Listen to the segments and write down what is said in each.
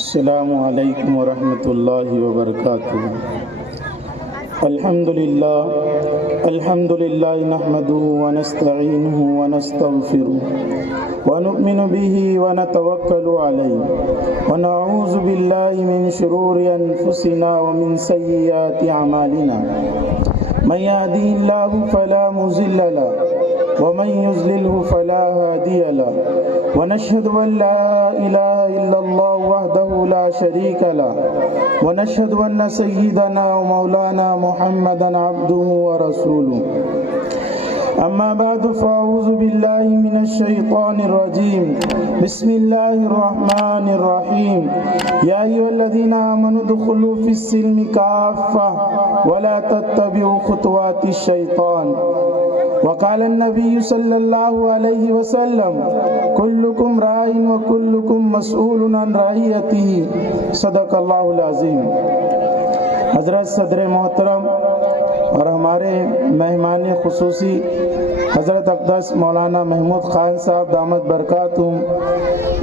السلام علیکم ورحمۃ اللہ وبرکاتہ۔ الحمد للہ نحمده ونستعینه ونستغفره ونؤمن به ونتوکل علیہ ونعوذ باللہ من شرور انفسنا ومن سیئات اعمالنا من يهده الله فلا مضل له ومن يضلله فلا هادي له ونشهد أن لا إله إلا الله وحده لا شريك له ونشهد أن سيدنا ومولانا محمدا عبده ورسوله أما بعد فأعوذ بالله من الشيطان الرجيم بسم الله الرحمن الرحيم يا أيها الذين آمنوا ادخلوا في السلم كافة ولا تتبعوا خطوات الشيطان وقال النبي صلى الله عليه وسلم كلكم راع وكلكم مسؤول عن رعيته صدق اللہ العظیم۔ حضرت صدر محترم اور ہمارے مہمان خصوصی حضرت اقدس مولانا محمود خان صاحب دامت برکاتہم،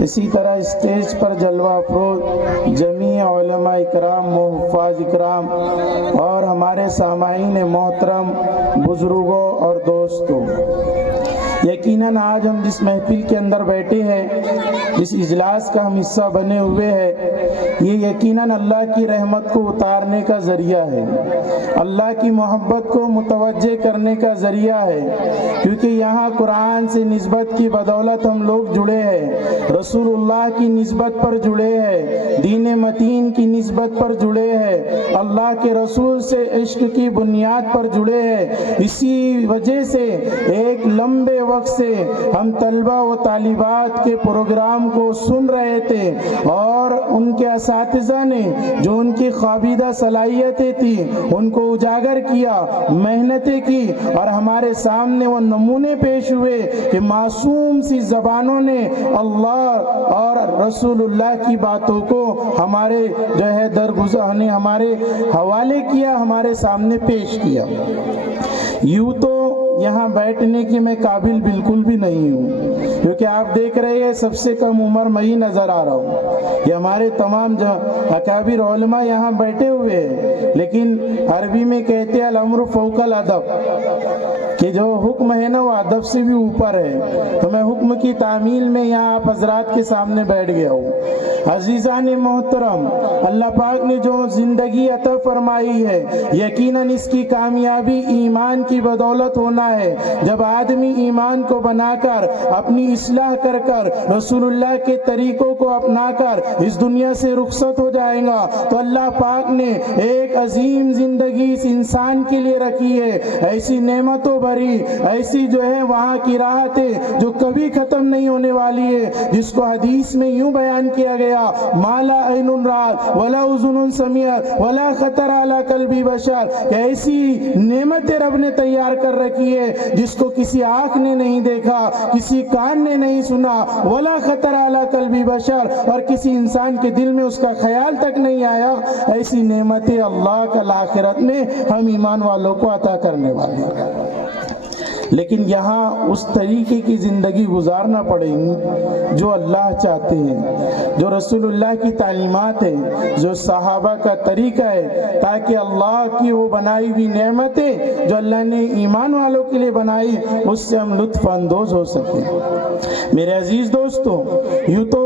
اسی طرح اسٹیج پر جلوہ افروز جمیع علماء اکرام و حفاظ اکرام اور ہمارے سامعین محترم بزرگوں اور دوستوں، یقیناً آج ہم جس محفل کے اندر بیٹھے ہیں، جس اجلاس کا ہم حصہ بنے ہوئے ہیں، یہ یقیناً اللہ کی رحمت کو اتارنے کا ذریعہ ہے، اللہ کی محبت کو متوجہ کرنے کا ذریعہ ہے، کیونکہ یہاں قرآن سے نسبت کی بدولت ہم لوگ جڑے ہیں، رسول اللہ کی نسبت پر جڑے ہیں، دین متین کی نسبت پر جڑے ہیں، اللہ کے رسول سے عشق کی بنیاد پر جڑے ہیں۔ اسی وجہ سے ایک لمبے وقت سے ہم طلبہ و طالبات کے پروگرام کو سن رہے تھے، اور ان کے اساتذہ نے جو ان کی خوابیدہ صلاحیتیں تھیں ان کو اجاگر کیا، محنتیں کی، اور ہمارے سامنے وہ نمونے پیش ہوئے کہ معصوم سی زبانوں نے اللہ اور رسول اللہ کی باتوں کو ہمارے جو ہے درگزر نے ہمارے حوالے کیا، ہمارے سامنے پیش کیا۔ یوں تو یہاں بیٹھنے کی میں قابل بالکل بھی نہیں ہوں، کیونکہ آپ دیکھ رہے ہیں سب سے کم عمر میں ہی نظر آ رہا ہوں۔ یہ ہمارے تمام اکابر علماء یہاں بیٹھے ہوئے ہیں، لیکن عربی میں کہتے ہیں الامر فوق الادب، کہ جو حکم ہے نا وہ ادب سے بھی اوپر ہے، تو میں حکم کی تعمیل میں یہاں آپ حضرات کے سامنے بیٹھ گیا ہوں۔ عزیزان محترم، اللہ پاک نے جو زندگی عطا فرمائی ہے، یقیناً اس کی کامیابی ایمان کی بدولت ہونا ہے۔ جب آدمی ایمان کو بنا کر اپنی اصلاح کر کر رسول اللہ کے طریقوں کو اپنا کر اس دنیا سے رخصت ہو جائے گا، تو اللہ پاک نے ایک عظیم زندگی اس انسان کے لیے رکھی ہے، ایسی نعمتوں بھری، ایسی جو ہے وہاں کی راحتیں جو کبھی ختم نہیں ہونے والی ہے، جس کو حدیث میں یوں بیان کیا گیا، مالا عین رات ولا اذن سمعت ولا خطر علی قلب بشر، کہ ایسی نعمتیں رب نے تیار کر رکھی ہے جس کو کسی آنکھ نے نہیں دیکھا، کسی کان نے نہیں سنا، ولا خطر علی قلب بشر، اور کسی انسان کے دل میں اس کا خیال تک نہیں آیا۔ ایسی نعمتیں اللہ کل آخرت میں ہم ایمان والوں کو عطا کرنے والے ہیں، لیکن یہاں اس طریقے کی زندگی گزارنا پڑے گی جو اللہ چاہتے ہیں، جو رسول اللہ کی تعلیمات ہے، جو صحابہ کا طریقہ ہے، تاکہ اللہ کی وہ بنائی ہوئی نعمتیں جو اللہ نے ایمان والوں کے لیے بنائی اس سے ہم لطف اندوز ہو سکیں۔ میرے عزیز دوستو، یوں تو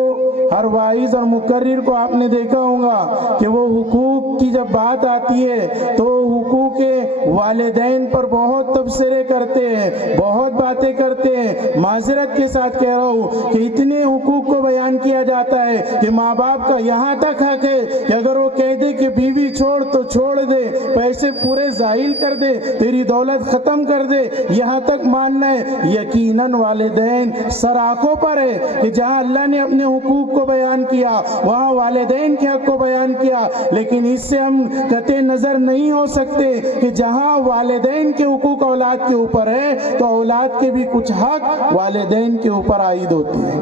ہر واعظ اور مقرر کو آپ نے دیکھا ہوگا کہ وہ حقوق کی جب بات آتی ہے تو حقوق والدین پر بہت تبصرے کرتے ہیں، بہت باتیں کرتے ہیں۔ معذرت کے ساتھ کہہ رہا ہوں کہ اتنے حقوق کو بیان کیا جاتا ہے کہ ماں باپ کا یہاں تک حق ہے کہ اگر وہ کہہ دے کہ بیوی چھوڑ تو چھوڑ دے، پیسے پورے زائل کر دے، تیری دولت ختم کر دے، یہاں تک ماننا ہے۔ یقیناً والدین سر آنکھوں پر ہے کہ جہاں اللہ نے اپنے حقوق کو بیان کیا وہاں والدین کے حق کو بیان کیا، لیکن اس سے ہم قطع نظر نہیں ہو سکتے کہ جہاں والدین کے حقوق اولاد کے اوپر ہے تو اولاد کے بھی کچھ حق والدین کے اوپر عائد ہوتے ہیں۔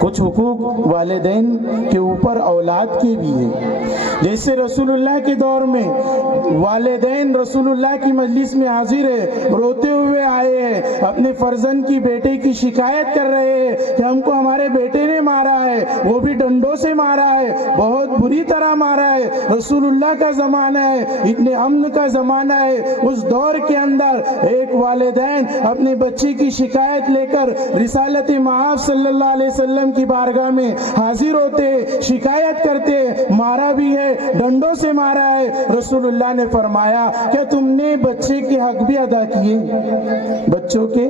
کچھ حقوق والدین کے اوپر اولاد کے بھی ہیں. جیسے رسول اللہ کے دور میں والدین رسول اللہ کی مجلس میں حاضر ہے، روتے ہوئے آئے ہیں، اپنے فرزند کی بیٹے کی شکایت کر رہے ہیں کہ ہم کو ہمارے بیٹے نے مارا ہے، وہ بھی ڈنڈوں سے مارا ہے، بہت بری طرح مارا ہے. رسول اللہ کا زمانہ ہے، اتنے امن کا زمانہ ہے. اس دور کے اندر ایک والدین اپنے بچے کی شکایت لے کر رسالت مآب صلی اللہ علیہ وسلم کی بارگاہ میں حاضر ہوتے، شکایت کرتے، مارا بھی ہے، ڈنڈوں سے مارا ہے. رسول اللہ نے فرمایا کیا تم نے بچے کے حق بھی ادا کیے؟ بچوں کے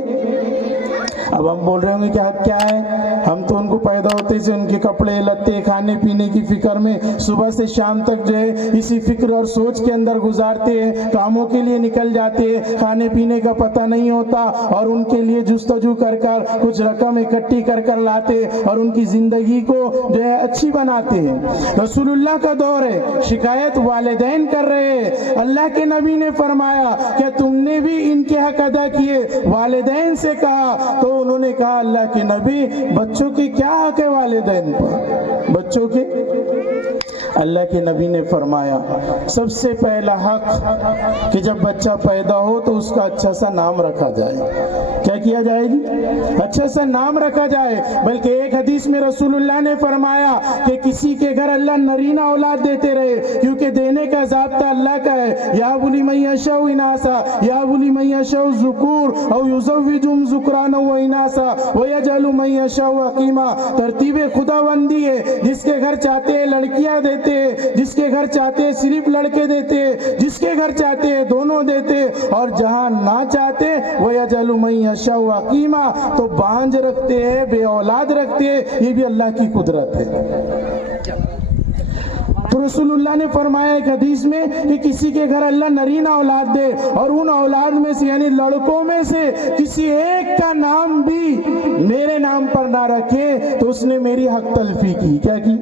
اب ہم بول رہے ہوں گے کہ حق کیا ہے؟ ہم تو ان کو پیدا ہوتے سے ان کے کپڑے لتے کھانے پینے کی فکر میں صبح سے شام تک جو ہے اسی فکر اور سوچ کے اندر گزارتے ہیں، کاموں کے لیے نکل جاتے ہیں، کھانے پینے کا پتہ نہیں ہوتا اور ان کے لیے جستجو کر کر کچھ رقم اکٹھی کر کر لاتے اور ان کی زندگی کو جو ہے اچھی بناتے ہیں. رسول اللہ کا دور ہے، شکایت والدین کر رہے ہیں. اللہ کے نبی نے فرمایا کہ تم نے بھی ان کے حق ادا کیے؟ والدین سے کہا تو انہوں نے کہا اللہ کے نبی بچوں کے کیا حق ہے والدین پر؟ بچوں کے اللہ کے نبی نے فرمایا سب سے پہلا حق کہ جب بچہ پیدا ہو تو اس کا اچھا سا نام رکھا جائے. کیا کیا جائے گی؟ اچھا سا نام رکھا جائے. بلکہ ایک حدیث میں رسول اللہ نے فرمایا کہ کسی کے گھر اللہ نرینہ اولاد دیتے رہے، کیونکہ دینے کا ضابطہ اللہ کا ہے. یا بلی من یشاء اناسا یا بلی من یشاء ذکور او یزوجہم ذکرانا و اناسا ویجعل من یشاء عقیما. ترتیب خداوندی ہے، جس کے گھر چاہتے ہیں لڑکیاں دیتے، جس کے گھر چاہتے ہیں صرف لڑکے دیتے، جس کے گھر چاہتے ہیں دونوں دیتے، اور جہاں نہ چاہتے وَيَجْعَلُ مَن يَشَاءُ عَقِيمًا تو بانجھ رکھتے ہیں، بے اولاد رکھتے ہیں. یہ بھی اللہ کی قدرت ہے. تو رسول اللہ نے فرمایا ایک حدیث میں کہ کسی کے گھر اللہ نرینہ اولاد دے اور ان اولاد میں سے یعنی لڑکوں میں سے کسی ایک کا نام بھی میرے نام پر نہ رکھے تو اس نے میری حق تلفی کی. کیا کی؟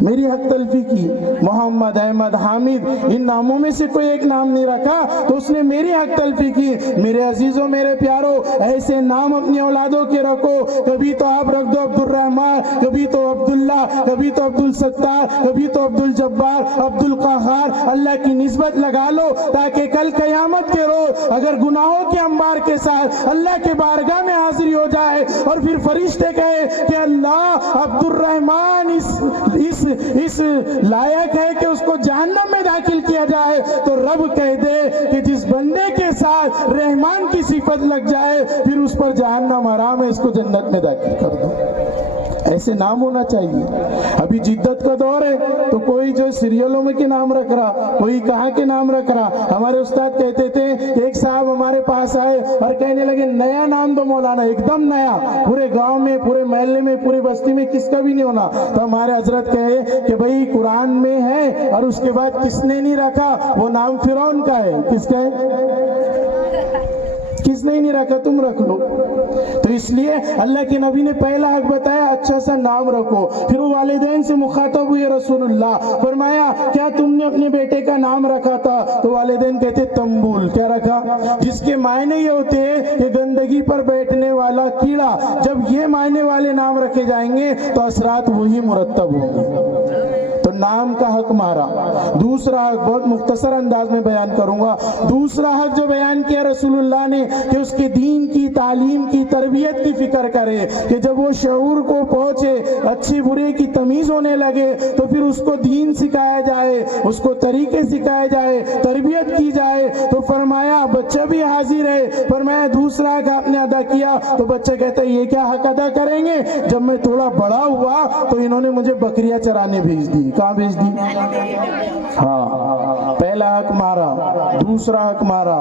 میری حق تلفی کی. محمد، احمد، حامد ان ناموں میں سے کوئی ایک نام نہیں رکھا تو اس نے میری حق تلفی کی. میرے عزیزوں، میرے پیاروں، ایسے نام اپنی اولادوں کے رکھو. کبھی تو آپ رکھ دو عبد الرحمن، کبھی تو عبداللہ، کبھی تو عبد الستار، کبھی تو عبد الجبار، عبد القہار. اللہ کی نسبت لگا لو تاکہ کل قیامت کے روز اگر گناہوں کے انبار کے ساتھ اللہ کے بارگاہ میں حاضری ہو جائے اور پھر فرشتے کہے کہ اللہ عبد الرحمن اس لائق ہے کہ اس کو جہنم میں داخل کیا جائے، تو رب کہہ دے کہ جس بندے کے ساتھ رحمان کی صفت لگ جائے پھر اس پر جہنم حرام ہے، اس کو جنت میں داخل کر دو. ایسے نام ہونا چاہیے. ابھی جدت کا دور ہے تو کوئی جو سیریلوں میں کے نام رکھ رہا، کوئی کہاں کے نام رکھ رہا. ہمارے استاد کہتے تھے کہ ایک صاحب ہمارے پاس آئے اور کہنے لگے نیا نام دو مولانا، ایک دم نیا، پورے گاؤں میں، پورے محلے میں، پوری بستی میں کس کا بھی نہیں ہونا. تو ہمارے حضرت کہے کہ بھئی قرآن میں ہے اور اس کے بعد کس نے نہیں رکھا وہ نام فرعون کا ہے. کس کا ہے؟ کس نے نہیں رکھا، تم رکھ لو. تو اس لیے اللہ کے نبی نے پہلا حق بتایا اچھا سا نام رکھو. پھر وہ والدین سے مخاطب ہوئے رسول اللہ، فرمایا کیا تم نے اپنے بیٹے کا نام رکھا تھا؟ تو والدین کہتے تنبول. کیا رکھا؟ جس کے معنی یہ ہوتے ہیں کہ گندگی پر بیٹھنے والا کیڑا. جب یہ معنی والے نام رکھے جائیں گے تو اثرات وہی مرتب ہوں گے. تو نام کا حق مارا. دوسرا حق بہت مختصر انداز میں بیان کروں گا. دوسرا حق جو بیان کیا رسول اللہ نے کہ اس کے دین کی تعلیم کی تربیت کی فکر کرے کہ جب وہ شعور کو پہنچے، اچھی برے کی تمیز ہونے لگے تو پھر اس کو دین سکھایا جائے، اس کو طریقے سکھائے جائے، تربیت کی جائے. تو فرمایا بچہ بھی حاضر ہے. فرمایا دوسرا حق آپ نے ادا کیا. تو بچہ کہتا ہے یہ کیا حق ادا کریں گے؟ جب میں تھوڑا بڑا ہوا تو انہوں نے مجھے بکریاں چرانے بھیج دی. کہاں بھیج دی؟ ہاں، پہلا حق مارا، دوسرا حق مارا.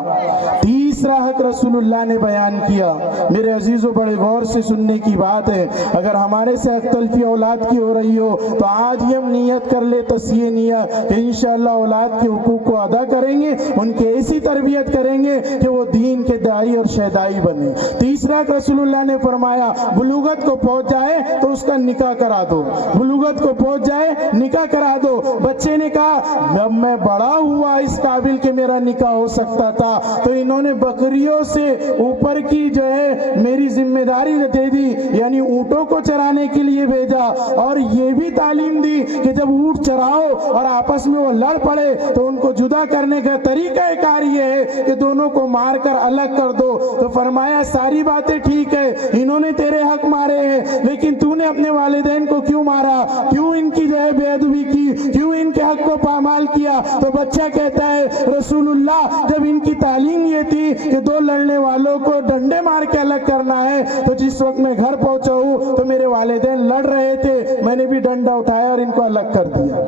تیسرا حق رسول اللہ نے بیان کیا. میرے عزیزوں بڑے غور سے سننے کی بات ہے. اگر ہمارے سے حق تلفی اولاد کی ہو رہی ہو تو آج ہی ہم نیت کر لے، تصحیح نیت کہ انشاءاللہ اولاد کے حقوق کو ادا کریں گے، ان کی ایسی تربیت کریں گے کہ وہ دین کے داعی اور شہدائی بنے. تیسرا رسول اللہ نے فرمایا بلوغت کو پہنچ جائے تو اس کا نکاح کرا دو. بلوغت کو پہنچ جائے نکاح کرا دو. بچے نے کہا جب میں بڑا ہوا اس قابل کہ میرا نکاح ہو سکتا تھا تو انہوں نے بکریوں سے اوپر کی جو ہے میری ذمہ داری دے دی، یعنی اونٹوں کو چرانے کے لیے بھیجا، اور یہ بھی تعلیم دی کہ جب اونٹ چراؤ اور آپس میں وہ لڑ پڑے تو ان کو جدا کرنے کا طریقہ کار یہ ہے کہ دونوں کو مار کر الگ کر دو. تو فرمایا ساری باتیں ٹھیک ہے، انہوں نے تیرے حق مارے ہیں، لیکن تو نے اپنے والدین کو کیوں مارا، کیوں ان کی جو ہے بے ادبی کی، کیوں ان کے حق کو پامال کیا؟ تو بچہ کہتا ہے رسول اللہ جب ان کی تعلیم یہ تھی کہ دو لڑنے والوں کو ڈنڈے مار کے الگ کرنا ہے، تو جس وقت میں گھر پہنچا ہوں تو میرے والدین لڑ رہے تھے، میں نے بھی ڈنڈا اٹھایا اور ان کو الگ کر دیا.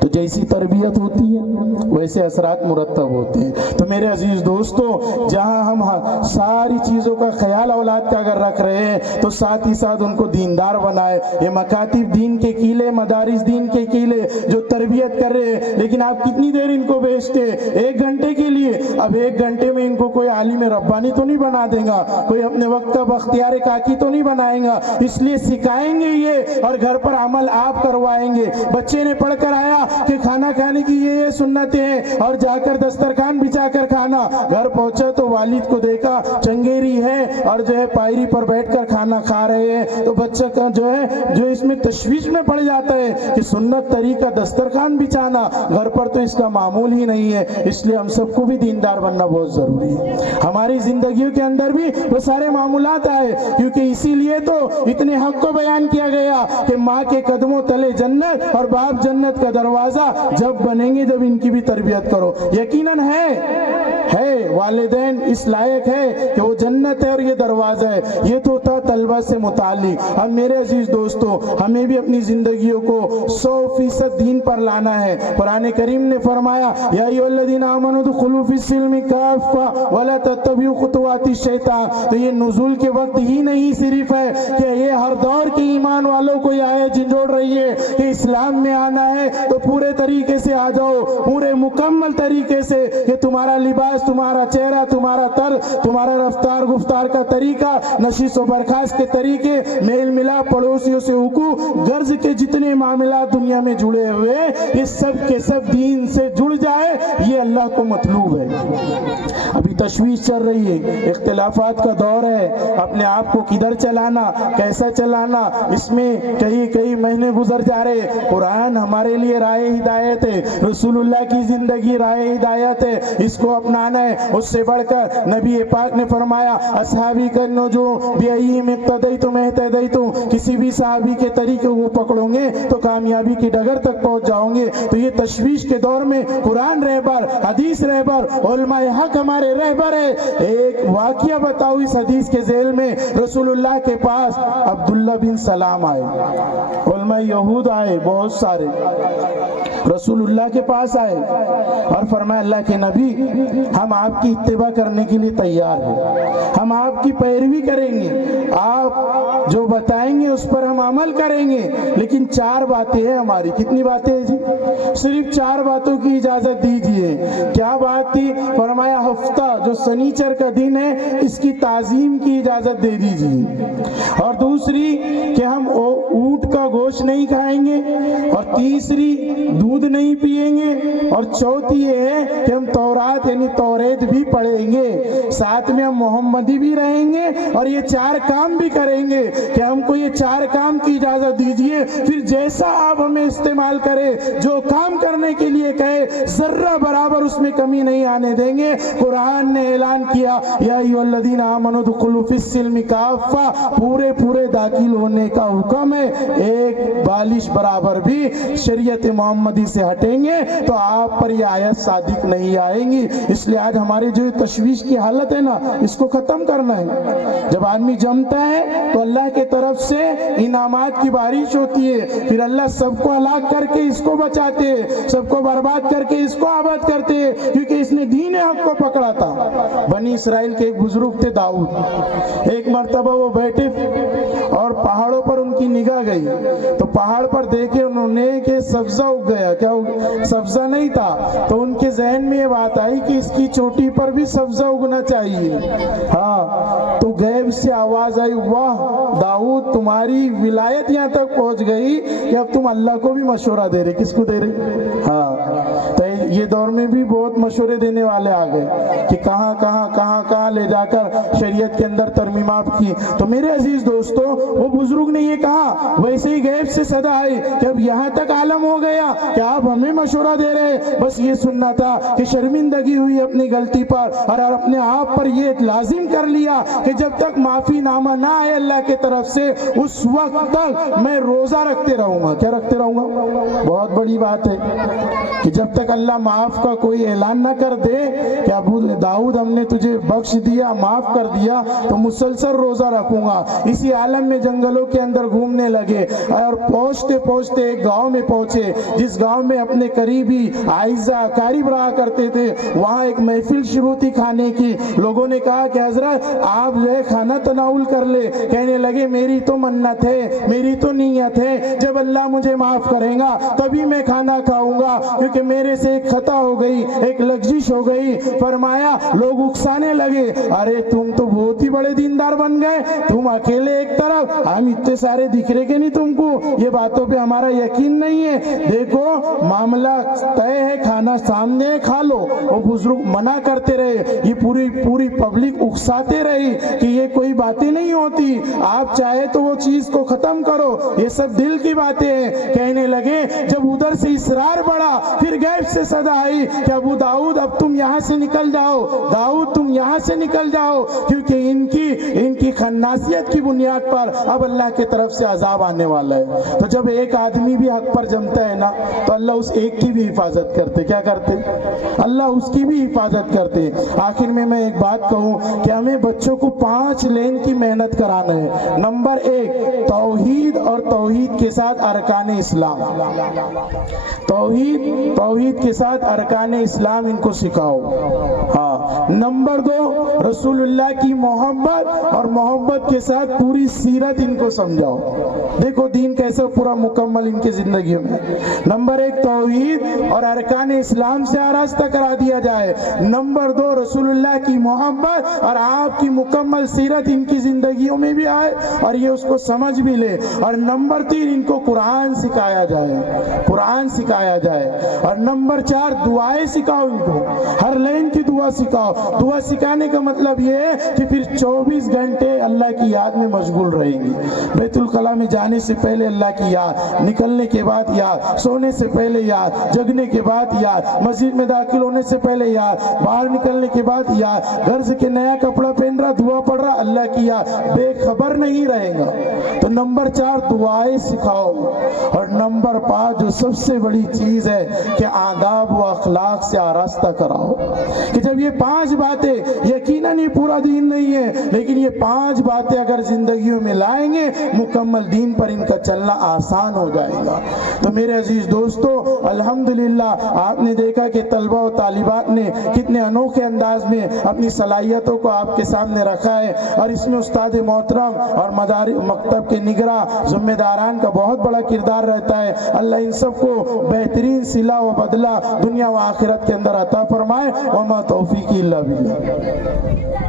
تو جیسی تربیت ہوتی ہے ویسے اثرات مرتب ہوتے ہیں. تو میرے عزیز دوستوں، جہاں ہم ساری چیزوں کا خیال اولاد کا اگر رکھ رہے ہیں تو ساتھ ہی ساتھ ان کو دیندار بنائے. یہ مکاتب دین کے کیلے، مدارس دین کے کیلے جو تربیت کر رہے ہیں، لیکن آپ کتنی دیر ان کو بھیجتے؟ 1 گھنٹے کے لیے. اب 1 گھنٹے میں ان کو کوئی عالم ربانی تو نہیں بنا دے گا، کوئی اپنے وقت کا بختیار کاکی تو نہیں بنائے گا، اس لیے سکھائیں گے یہ اور گھر پر عمل آپ کروائیں گے. بچے نے پڑھ کر آیا کہ کھانا کھانے کی یہ سنتیں ہیں اور جا کر دسترخوان بچھا کر کھانا. گھر پہنچا تو والد کو دیکھا چنگیری ہے اور جو ہے پائری پر بیٹھ کر کھانا کھا رہے ہیں. تو بچہ کا جو ہے جو اس میں تشویش میں پڑ جاتا ہے کہ سنت طریقہ دسترخوان بچھانا، گھر پر تو اس کا معمول ہی نہیں ہے. اس لیے ہم سب کو بھی دیندار بننا بہت ضروری ہے. ہماری زندگیوں کے اندر بھی وہ سارے معمولات آئے، کیونکہ اسی لیے تو اتنے حق کو بیان کیا گیا کہ ماں کے قدموں تلے جنت اور باپ جنت کا دروازہ جب بنیں گے جب ان کی بھی تربیت کرو. یقیناً ہے والدین اس لائق ہے کہ وہ جنت ہے اور یہ دروازہ ہے. یہ تو تھا طلبہ سے متعلق. اب میرے عزیز دوستو، ہمیں بھی اپنی زندگیوں کو 100% دین پر لانا ہے. قرآن کریم نے فرمایا یا ایھا الذین آمنوا ادخلوا فی السلم کافۃ ولا تتبعوا خطوات الشیطان. تو یہ نزول کے وقت ہی نہیں صرف ہے کہ یہ ہر دور کے ایمان والوں کو یہ آیت جھنجھوڑ رہی ہے کہ اسلام میں آنا ہے تو پورے طریقے سے آ جاؤ، پورے مکمل طریقے سے، کہ تمہارا لباس، تمہارا چہرہ، تمہارا طرز، تمہارا رفتار گفتار کا طریقہ، نشست و برخاست کے طریقے، میل ملاپ، پڑوسیوں سے حقوق، غرض کے جتنے معاملات دنیا میں جڑے ہوئے یہ سب کے سب دین سے جڑ جائے، یہ اللہ کو مطلوب ہے. ابھی تشویش چل رہی ہے، اختلافات کا دور ہے، اپنے آپ کو کدھر چلانا، کیسا چلانا، اس میں کئی مہینے گزر جا رہے. قرآن ہمارے لیے راہ ہدایت ہے، رسول اللہ کی زندگی راہ ہدایت ہے، اس کو اپنانا ہے. اس سے بڑھ کر نبی پاک نے فرمایا اصحابی کا نجوم بیئہم اقتدیتم اہتدیتم، کسی بھی صحابی کے طریقے کو پکڑو گے تو کامیابی کی ڈگر تک پہنچ جاؤ گے. تو یہ تشویش کے دور میں قرآن رہبر، حدیث رہبر، علماء حق ہمارے رہبر ہے. ایک واقعہ بتاؤ اس حدیث کے ذیل میں. رسول اللہ کے پاس عبداللہ بن سلام آئے، علماء یہود آئے بہت سارے، رسول اللہ کے پاس آئے اور فرمایا اللہ کے نبی ہم آپ کی اتباع کرنے کے لیے تیار ہیں، ہم آپ کی پیروی کریں گے، آپ جو بتائیں گے اس پر ہم عمل کریں گے، لیکن 4 باتیں ہیں ہماری. کتنی باتیں ہیں جی؟ صرف 4 باتوں کی اجازت دیجئے. کیا بات تھی؟ فرمایا ہفتہ جو سنیچر کا دن ہے اس کی تعظیم کی اجازت دے دیجئے، اور دوسری کہ ہم اونٹ کا گوشت نہیں کھائیں گے، اور تیسری دودھ نہیں پیئیں گے، اور چوتھی یہ ہے کہ ہم تورات یعنی توریت بھی پڑھیں گے، ساتھ میں ہم محمدی بھی رہیں گے، اور یہ 4 کام بھی کریں گے کہ ہم کو یہ 4 کام کی اجازت دیجئے. پھر جیسا آپ ہمیں استعمال کرے، جو کام کرنے کے لیے کہے ذرہ برابر اس میں کمی نہیں آنے دیں گے. قرآن نے اعلان کیا یا ایھا الذین آمنوا ادخلوا فی السلم کافۃ، پورے داخل ہونے کا حکم ہے. ایک بالش برابر بھی شریعت محمدی سے ہٹیں گے تو آپ پر یہ آیت صادق نہیں آئیں گی. اس لیے آج ہمارے جو تشویش کی حالت ہے نا، اس کو ختم کرنا ہے. جب آدمی جمتا ہے تو اللہ کے طرف سے انعامات کی بارش ہوتی ہے، پھر اللہ سب کو ہلاک کر کے اس کو بچاتے ہیں، سب کو برباد کر کے اس کو آباد کرتے ہیں، کیونکہ اس نے دین حق کو پکڑا تھا. بنی اسرائیل کے ایک بزرگ تھے داؤد. ایک مرتبہ وہ بیٹھے اور پہاڑوں پر ان کی نگاہ گئی تو پہاڑ پر دیکھے انہوں نے کہ سبزہ اگ گیا. کیا سبزہ نہیں تھا، تو ان کے ذہن میں یہ بات آئی کہ اس کی چوٹی پر بھی سبزہ اگنا چاہیے. ہاں، تو غیب سے آواز آئی واہ داؤد تمہاری ولایت یہاں تک پہنچ گئی کہ اب تم اللہ کو بھی مشورہ دے رہے. کس کو دے رہے؟ ہاں. تو یہ دور میں بھی بہت مشورے دینے والے آ گئے کہ کہاں لے جا کر شریعت کے اندر ترمیمات کی. تو میرے عزیز دوستو، وہ بزرگ نے یہ کہا، ویسے ہی غیب سے صدا آئی کہ اب یہاں تک عالم ہو گیا کہ آپ ہمیں مشورہ دے رہے. بس یہ سننا تھا کہ شرمندگی ہوئی اپنی غلطی پر اور اپنے آپ پر یہ لازم کر لیا کہ جب تک معافی نامہ نہ آئے اللہ کی طرف سے اس وقت تک میں روزہ رکھتے رہوں گا. کیا رکھتے رہوں گا؟ بہت بڑی بات ہے کہ جب تک اللہ معاف کا کوئی اعلان نہ کر دے کہ ابو داؤد ہم نے تجھے بخش دیا، معاف کر دیا، تو مسلسل روزہ رکھوں گا. اسی عالم میں جنگلوں کے اندر گھومنے لگے اور پہنچتے پہنچتے ایک گاؤں میں پہنچے جس گاؤں میں اپنے قریبی اعزا قریب رہا کرتے تھے. وہاں ایک محفل شروع تھی کھانے کی. لوگوں نے کہا کہ حضرت آپ جو ہے کھانا تناول کر لے. کہنے لگے میری تو منت ہے، میری تو نیت ہے، جب اللہ مجھے معاف کرے گا تبھی میں کھانا کھاؤں گا، کیونکہ میرے سے ایک خطا ہو گئی، ایک لغزش ہو گئی. فرمایا لوگ اکسانے لگے، ارے تم تو بہت ہی بڑے دیندار بن گئے، تم اکیلے ایک طرف، ہم اتنے سارے دکھ رہے کہ نہیں تم کو؟ یہ باتوں پہ ہمارا یقین نہیں ہے. دیکھو معاملہ طے ہے، کھانا سامنے کھا لو. وہ بزرگ منع کرتے رہے، یہ پوری پبلک اکساتے رہی کہ یہ کوئی باتیں نہیں ہوتی، آپ چاہے تو وہ چیز کو ختم کرو، یہ سب دل کی باتیں ہیں. کہنے لگے جب ادھر سے اصرار بڑھا، پھر غیب سے صدا آئی کہ ابو داؤد اب تم یہاں سے نکل جاؤ، داؤد تم یہاں سے نکل جاؤ، کیونکہ ان کی خناسیت کی بنیاد پر اب اللہ کی طرف سے عذاب آنے والا ہے. تو جب ایک آدمی بھی حق پر جمتا ہے نا تو اللہ اس ایک کی بھی حفاظت کرتے. کیا کرتے؟ اللہ اس کی بھی حفاظت کرتے. آخر میں ایک بات کہوں کہ ہمیں بچوں کو 5 لین کی محنت کرانا ہے. نمبر 1 توحید اور توحید کے ساتھ ارکان اسلام. توحید کے ساتھ ارکان اسلام ان کو سکھاؤ. ہاں. نمبر 2 رسول اللہ کی محبت اور محبت کے ساتھ پوری سیرت ان کو سمجھاؤ. دیکھو دین کیسے پورا مکمل ان کی زندگیوں میں. نمبر 1 توحید اور ارکان اسلام سے آراستہ کرا دیا جائے. نمبر 2 رسول اللہ کی محبت اور آپ کی مکمل سیرت ان کی زندگیوں میں بھی آئے اور یہ اس کو سمجھ بھی لے. اور نمبر 3 ان کو قرآن سکھایا جائے. اور نمبر 4 دعائیں سکھاؤ ان کو. ہر لین کی دعا سکھاؤ. دعا سکھانے کا مطلب یہ ہے کہ پھر 24 گھنٹے اللہ کی یاد میں مشغول رہیں گے. بیت الخلا میں جانے سے پہلے اللہ کی یاد، نکلنے کے بعد یاد، سونے سے پہلے یاد، جگنے کے بعد یاد، مسجد میں داخل ہونے سے پہلے یاد، باہر نکلنے کے بعد یاد، گھر سے نیا کپڑا پہن رہا دعا پڑھ رہا اللہ کی یاد، بے خبر نہیں رہے گا. تو نمبر 4 دعائیں سکھاؤ. اور نمبر 5 جو سب سے بڑی چیز ہے کہ آداب و اخلاق سے آراستہ کراؤ. کہ جب یہ 5 باتیں، یقیناً یہ پورا دین نہیں ہے لیکن یہ 5 باتیں اگر زندگیوں میں لائیں گے مکمل دین پر ان کا چلنا آسان ہو جائے گا. تو میرے عزیز دوستو الحمدللہ آپ نے دیکھا کہ طلبہ و طالبات نے کتنے انوکھے انداز میں اپنی صلاحیتوں کو آپ کے سامنے رکھا ہے. اور اس میں استاد محترم اور مکتب کے نگراں ذمہ داران کا بہت بڑا کردار رہتا ہے. اللہ ان سب کو بہترین صلہ و بدلہ دنیا و آخرت کے اندر عطا فرمائے. وما توفیقی الا باللہ.